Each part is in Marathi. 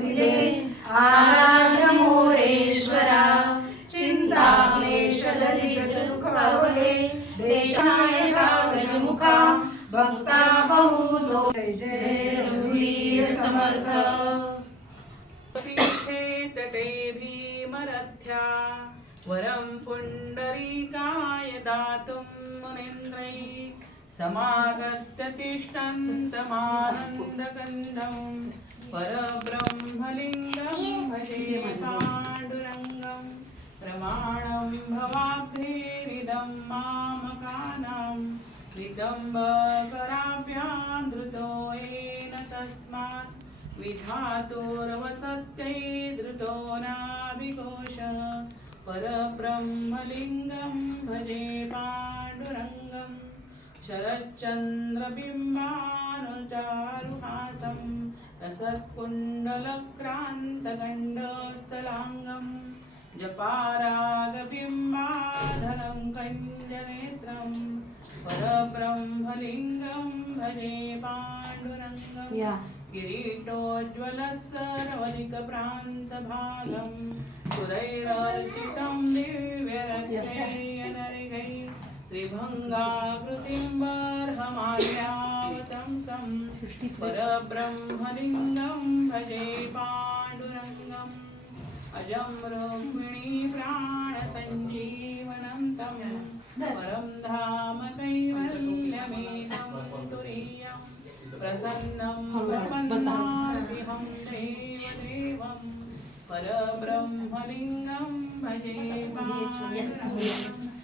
दिले आराध्य मोरेश्वरा चिंता क्लेश दरिद्र दुःख अवघे देशायका गजमुखा भक्ता बहुतो जय जय रघुवीर समर्थ. पीठे तटे भीमरथ्या वरं पुण्डरीकाय दातुं मुनिन्द्रैः समागत्य तिष्ठन्तमानन्दकन्दं परब्रह्मलिङ्गं भजे पाण्डुरङ्गं प्रमाणं भवाब्धिरिदं मामकानां नितम्बकराभ्यां धृतो येन तस्मात् विधातोर्वसत्यै धृतो नाभिघोष परब्रह्मलिङ्गं भजे पाण्डुरङ्गम् शरच्चन्द्रबिम्बानुचारुहासं रसत्कुण्डलक्रान्तगण्डस्थलाङ्गं जपारागबिम्बाधरं कञ्जनेत्रं परब्रह्मलिङ्गं भजे पाण्डुरङ्गम् किरीटोज्ज्वलसर्वधिकप्रान्तभागं सुरैरर्चितं दिव्यरत्नैरनरिगै त्रिभङ्गाकृतिं बर्हमाल्यावतंसं परब्रह्मलिङ्गं भजे पाण्डुरङ्गम्। अजं रोहिणी प्राणसञ्जीवनं तं परं धाम कैवल्यमेनं तुरीयम् प्रसन्नं प्रपन्नार्तिहं देवदेवं परब्रह्मलिङ्गं भजे पंढरीनाथ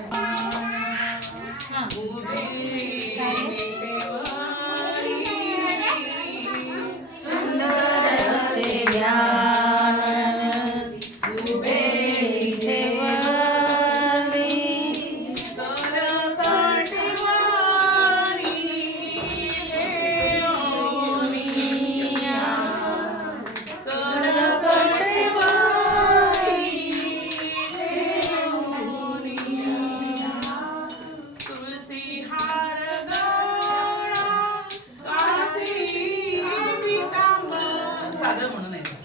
Yeah.